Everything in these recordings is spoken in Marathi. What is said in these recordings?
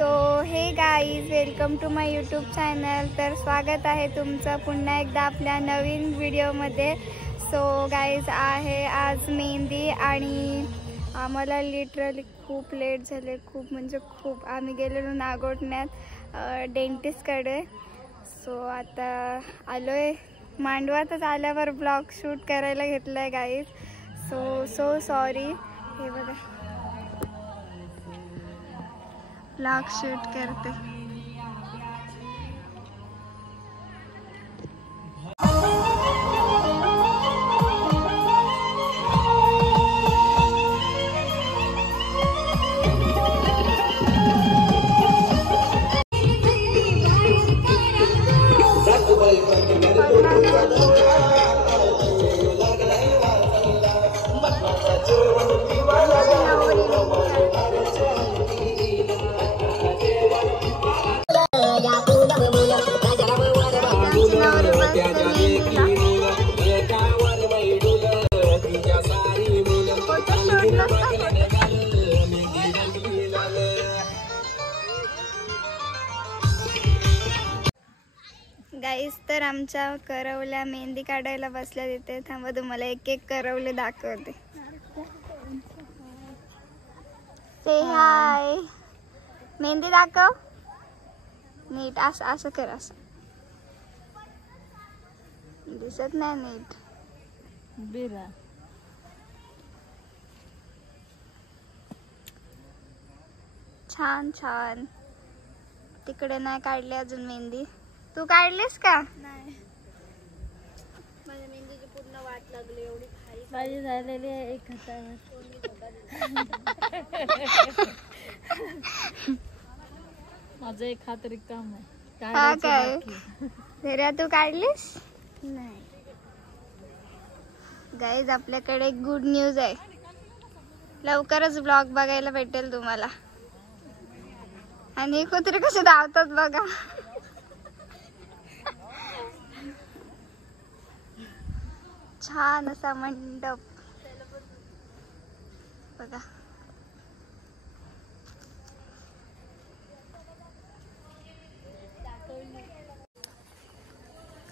So hey guys, welcome to my YouTube channel. तर स्वागत आहे तुमचं पुन्हा एकदा आपल्या नवीन व्हिडिओमध्ये। सो गाईज, आहे आज मेहंदी आणि आम्हाला लिटरली खूप लेट झाले, खूप म्हणजे खूप। आम्ही गेलेलो नागोठण्यात डेंटिस्टकडे। सो आता आलोय मांडवातच आल्यावर ब्लॉग शूट करायला घेतलाय गाईज। So sorry. हे बघा ब्लॉग शूट करते। गाईस, तर आमच्या करवल्या मेहंदी काढायला बसल्या तिथे। थांबा, तुम्हाला एक एक करवले दाखवते। से हाय, मेहंदी दाखव नीट। असं कर, असं दिसत नाही नीट। बिरा छान छान। तिकडे नाही काढली अजून मेहंदी। तू काढलीस का? नाही, माझ्या मेहंदीची पूर्ण वाट लागली। एवढी खाली माझी झालेली आहे एक हातावर। माझं एक हात रिकाम आहे। हा काय धैर्या, तू काढलीस? नाही गाईज, आपल्याकडे एक गुड न्यूज आहे। लवकरच ब्लॉग बघायला भेटेल तुम्हाला। आणि कुत्रे कसे धावतात बघा। छान असा मंडप बघा।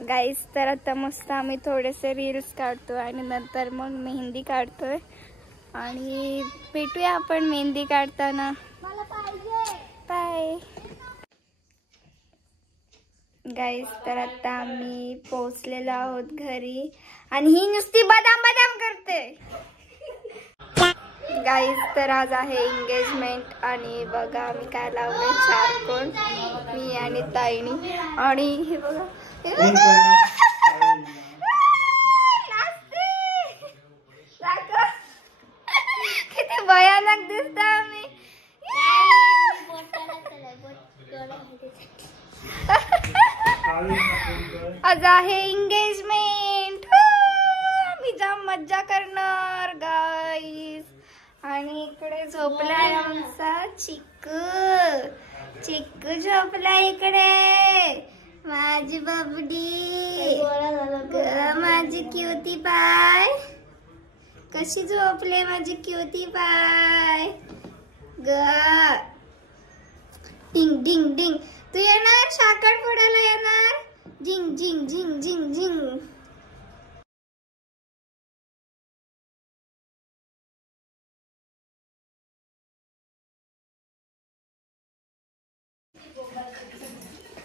गाईज, तर आता मस्त आम्ही थोडेसे रील्स काढतोय आणि नंतर मग मेहंदी काढतोय। आणि भेटूया आपण मेहंदी काढताना। बाय गाईज, तर आता आम्ही पोहोचलेलो आहोत घरी आणि ही नुसती बदाम बदाम करते। गाईज, तर आज आहे एंगेजमेंट आणि बघा आम्ही काय लावलंय, चारकोन, मी आणि ताईनी। आणि हे बघा, किती भयानक दिसत आम्ही। आज आहे एंगेजमेंट, आम्ही जाम मज्जा करणार गाईज। आणि इकडे झोपलाय आमचा चिक्कू। चिक्कू झोपलाय इकडे, माझी बबडी ग, माझी क्युटी पाय। कशी झोपले माझी क्युटी पाय ग। डिंग डिंग डिंग, तू येणार साखरपुड्याला येणार? झिंग झिंग झिंग झिंग झिंग।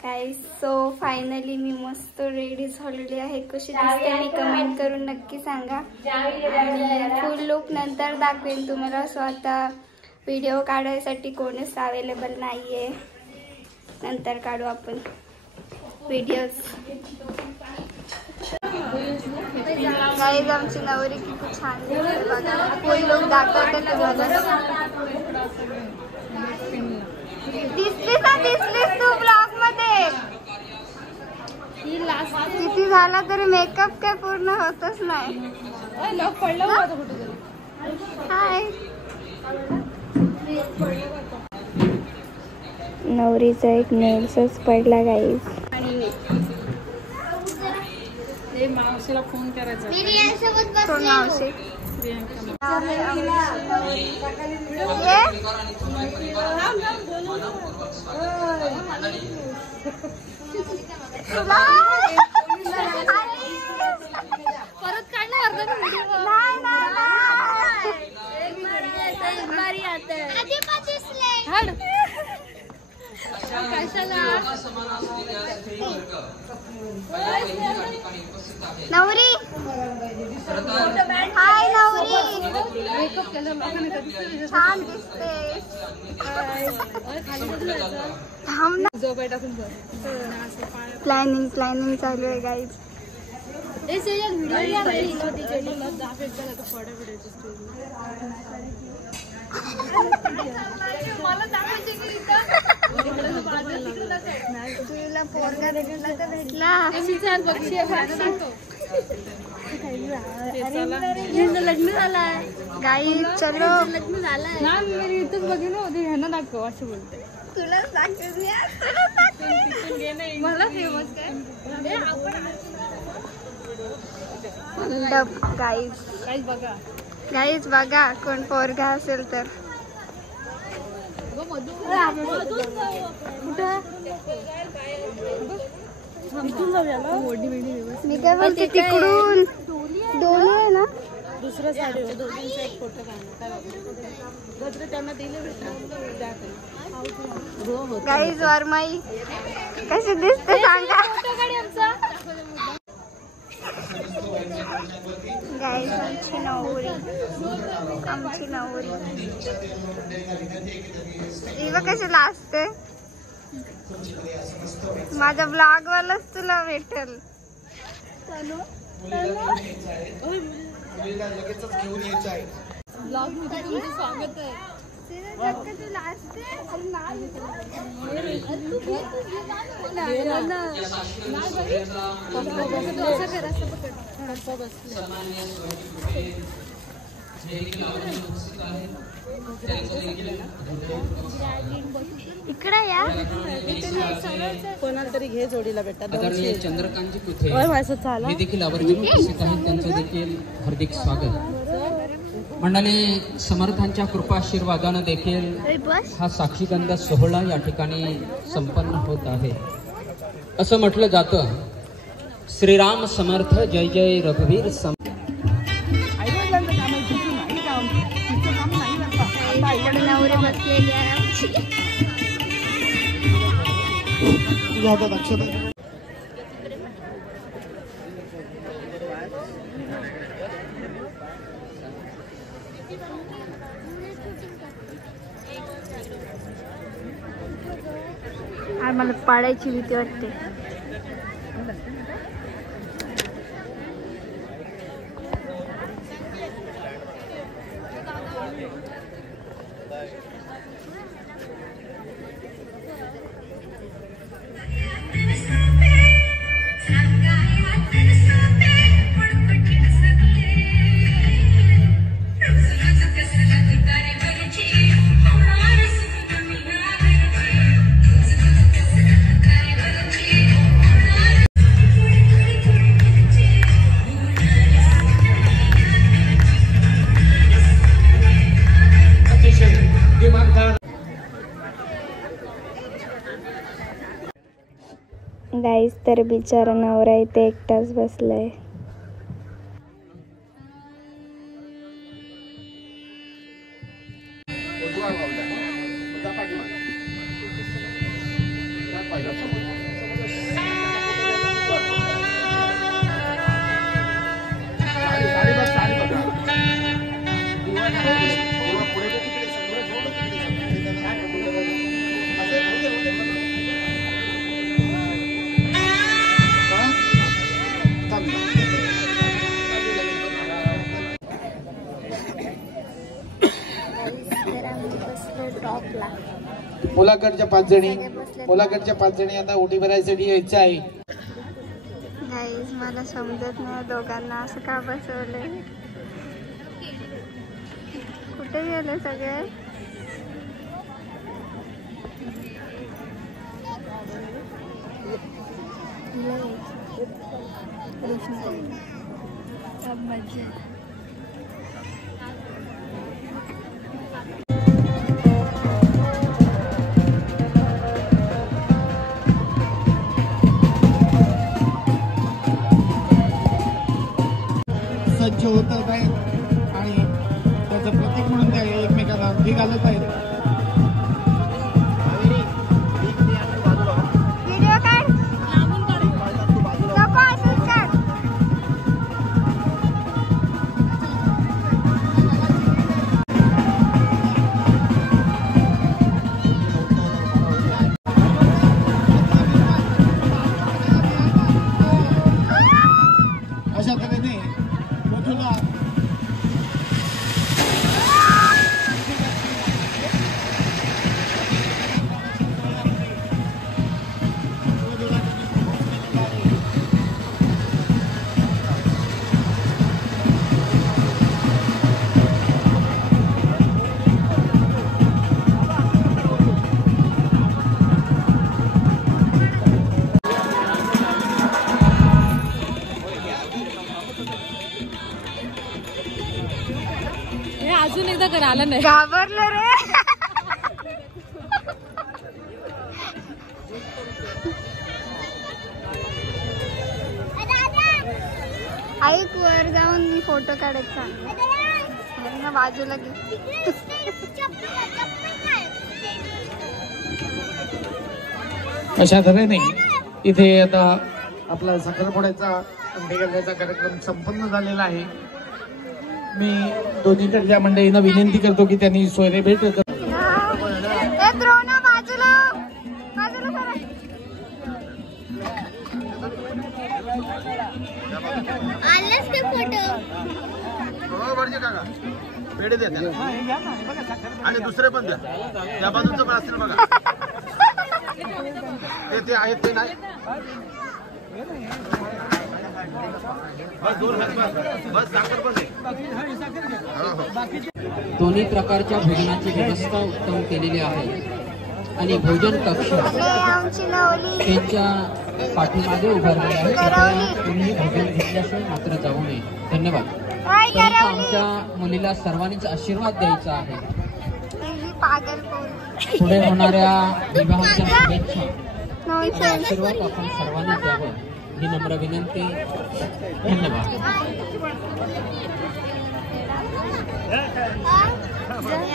गाईस, सो फायनली मी मस्त रेडी झालेली आहे। कशी दिसते मी कमेंट करून नक्की सांगा। आणि फुल लुक नंतर दाखवेन तुम्हाला। सो आता व्हिडिओ काढायसाठी कोणीच अवेलेबल नाहीये, नंतर काढू आपण व्हिडिओज। गाईज, आमची नवरी किती छान दिसते बघा। फुल लुक दाखवते तुम्हाला। दिसलीस तू ब्लॉग मध्ये? किती झाला तरी मेकअप काय पूर्ण होतच नाही। हाय, नवरीचा एक नेल्सच पडला गाईज। मावशीला फोन करायचा। कोण मावशी? परत काढणार नवरी हाय नवरी छान दिसते प्लॅनिंग चालू आहे गाईज तुला पोरगा भेटला तर भेटला लग्न झालाय गाई चलो लग्न झालंय ना मी इथंच बघितलं होते ह्यांना दाखव असं बोलते तुला मला फेमस काय गाईज बघा कोण पोरगा असेल तर मी काय बोलते तिकडून दोन आहे ना दुसरं साडी दोघींचा एक फोटो काढ त्यांना दिले गाईज वरमाई कशी दिसते सांगा गाईज आमची नवरी इवा कशी लाजते माझ्या ब्लॉग वालाच तुला भेटेल ब्लॉग मध्ये तुमचं स्वागत आहे इकडे या कोणाला तरी घे जोडीला बेटा आदरणीय चंद्रकांतजी कुथे चाला हे देखील आवर्जून उपस्थित आहेत त्यांचं देखील हार्दिक स्वागत मंडळी समर्थांच्या कृपाशीर्वादानं देखील हा साक्षीगंध सोहळा या ठिकाणी संपन्न होत आहे असं म्हटलं जातं श्रीराम समर्थ जय जय रघुवीर नवरे बसलेली आहे आमची मला पाडायची भीती वाटते गाईस तर बिचारा नवरा इथे एकटाच बसलाय मुलाकडच्या 5 जणी आता उठी भरायसाठी यायचं आहे गाईज मला समजत नाही दोघांना असं का बसवलंय कुठे गेले सगळे वर्ष होत आहेत आणि त्याचं प्रतीक म्हणून ते एकमेकांना अर्धी घालत आहेत. व्हिडिओ काढ नको असंच काढ. अशा तऱ्हेने वधूला अजून एकदा करा आला नाही. घाबरलो रे. ऐक वर जाऊन मी फोटो काढत सांग बाजूला घे. अशा तऱ्हेने इथे आता आपला साखरपुड्याचा अंडे घालण्याचा कार्यक्रम संपन्न झालेला आहे. मी दोन्हीकडल्या मंडळींना विनंती करतो की त्यांनी सोयरे भेट पेढे द्या आणि दुसरे पण द्या. त्या बाजूचं पण असतील बघा. ते आहेत ते नाही. दोन्ही प्रकारच्या भोजनाची व्यवस्था उत्तम केलेली आहे आणि भोजन कक्ष त्यांच्या पाठीमागे उभारलेले आहे. कृपया तुम्ही भोजन घेतल्याशिवाय मात्र जाऊ नये. धन्यवाद. आमच्या मुलीला सर्वांनीच आशीर्वाद द्यायचा आहे. पुढे होणाऱ्या विवाहाच्या शुभेच्छा आशीर्वाद आपण सर्वांनी द्यावं ही नम्र विनंती. धन्यवाद.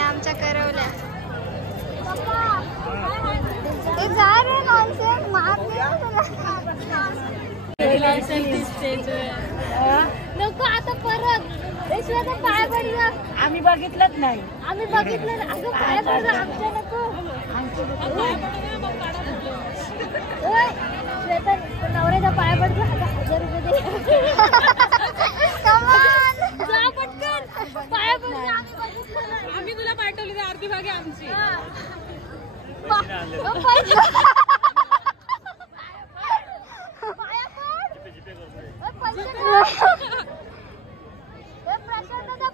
आमच्या करवल्या जा रे नॉनसेन्स मार नको आता परत पाय पडलं. आम्ही बघितलंच नाही. आम्ही बघितलं अगं पाय पडलं आमच्या नको. श्वेता नवऱ्याचा पाय पडतो 1000 रुपये दे. जा पटकन पाय पडलं. आम्ही तुला पाठवली तर अर्धी भागी आमची.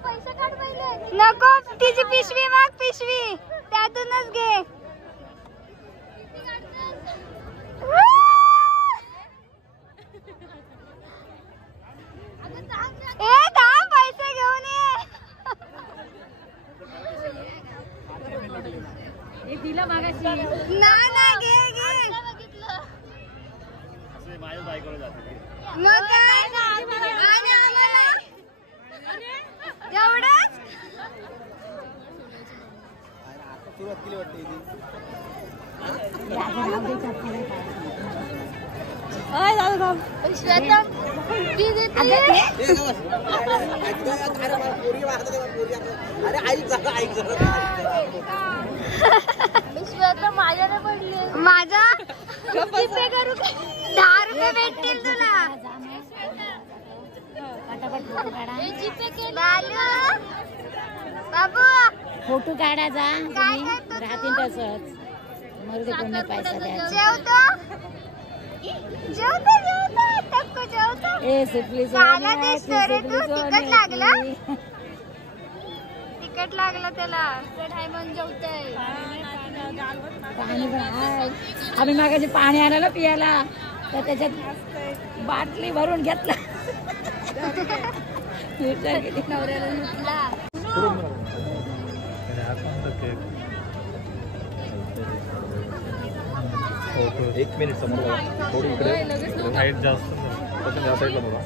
पैसे काढ पहिले. नको तिची पिशवी माग. पिशवी त्यातूनच घे. पैसे घेऊन हे दिलं मागाशी. नाही घे मग एवढंच. सुरुवात केली वाटते. श्वेता ती देते. श्वेता माझ्याने पडली. माझा जीपे करू. 10 रुपये भेटतील तुला. बाबू फोटो काढायचा. राहतील तसंच. मरू दे कोणी पैसा द्यायचा. तिकट लागला त्याला. जेवतय पाणी पण आहे. आम्ही मागाशी पाणी आणायला पियाला तर त्याच्यात बाटली भरून घेतला. नवऱ्याला लुटला. एक मिनिट समोर बघा. थोडी इकडे हाईट जास्त. त्या साईडला बघा.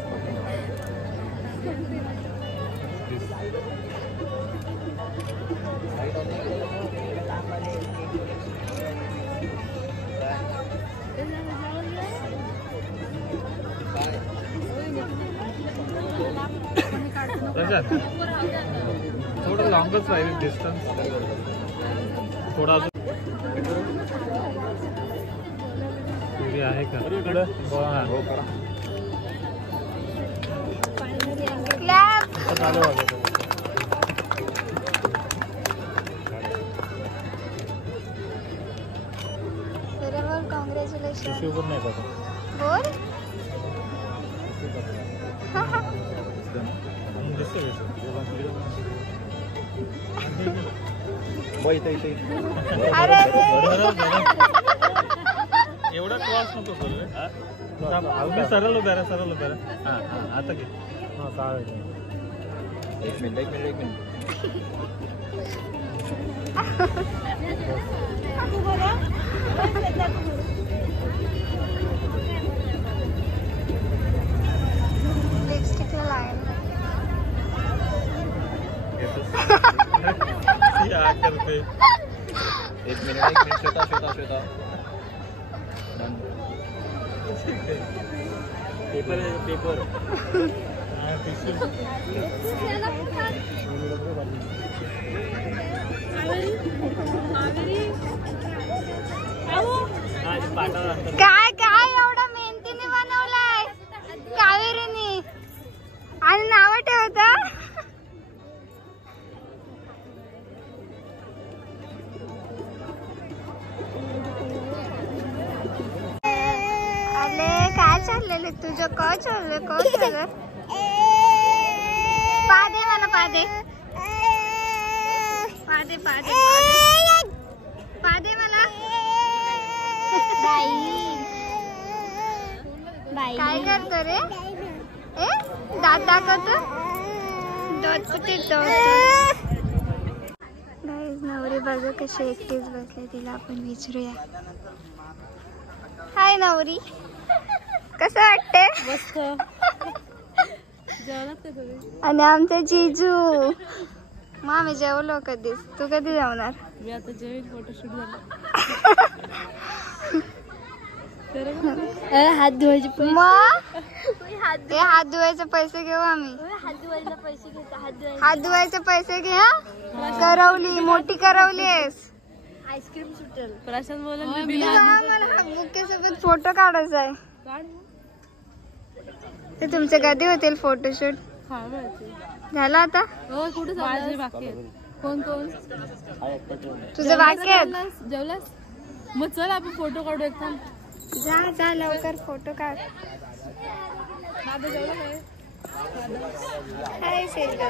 थोडं लॉंगच राहील डिस्टन्स थोडा आहे का कॉंग्रॅच्युलेशन नाही का बोल अरे एवढा क्रॉस नको करू सरळ उभा हां हां आता घे हां चालेल एक मिनिट लिपस्टिकला लाईन करते एक मिनिट श्वेता पेपर काय काय एवढा मेहनतीने बनवलाय कावेरीने आणि नाव ठेवता अरे काय चाललेलं तुझं काय चाललं पादे मला पादे मला काय करतो रे दात दाखवतो नवरी बघा कशी एकटीच बसले तिला आपण विचारूया हाय नवरी कसं वाटते आणि आमचे जिजू मग आम्ही जेवलो कधीच तू कधी जेवणार मी आता जेवीन फोटोशूट झाला हात धुवायचे हात धुवायचे पैसे घेऊ आम्ही हात धुवायचे पैसे घे करवली मोठी करवली आहेस आईस्क्रीम सुटेल प्रशांत बोला मला बुकेसोबत फोटो काढायचा आहे ते तुमचे कधी होतील फोटोशूट झाला आता कुठे बाकी कोण तुझे बाकी आहेत जेवलास मग चल आपण फोटो काढू एकदम जा लवकर फोटो काढ हाय सेजल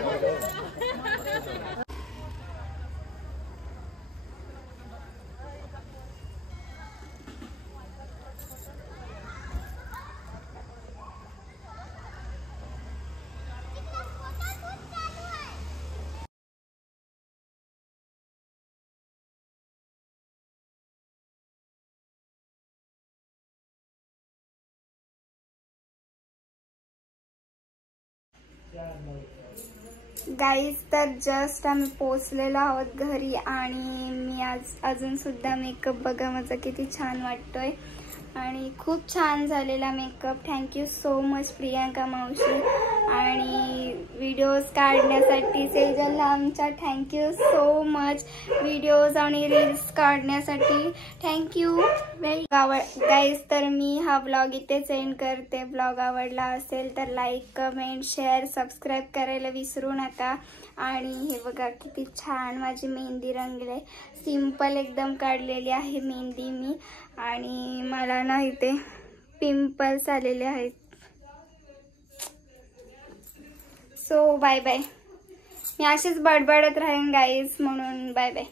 गाईज तर जस्ट आम्ही पोचलेलो आहोत घरी आणि मी आज अजून सुद्धा मेकअप बघा माझा किती छान वाटतोय आणि खूप छान झालेला makeup thank you so much Priyanka मावशी आणि व्हिडिओज काढण्यासाठी सेजलला आमच्या थँक्यू सो मच व्हिडिओज आणि रील्स काढण्यासाठी थँक्यू वेल गाईज तर मी हा ब्लॉग इथेच एंड करते ब्लॉग आवडला असेल तर लाईक कमेंट शेअर सबस्क्राईब करायला विसरू नका आणि हे बघा किती छान माझी मेहंदी रंगले सिंपल एकदम काढलेली आहे मेहंदी मी आणि मला ना इथे पिंपल्स आलेले आहेत सो बाय बाय मी अशीच बडबडत राहीन गाईज म्हणून बाय बाय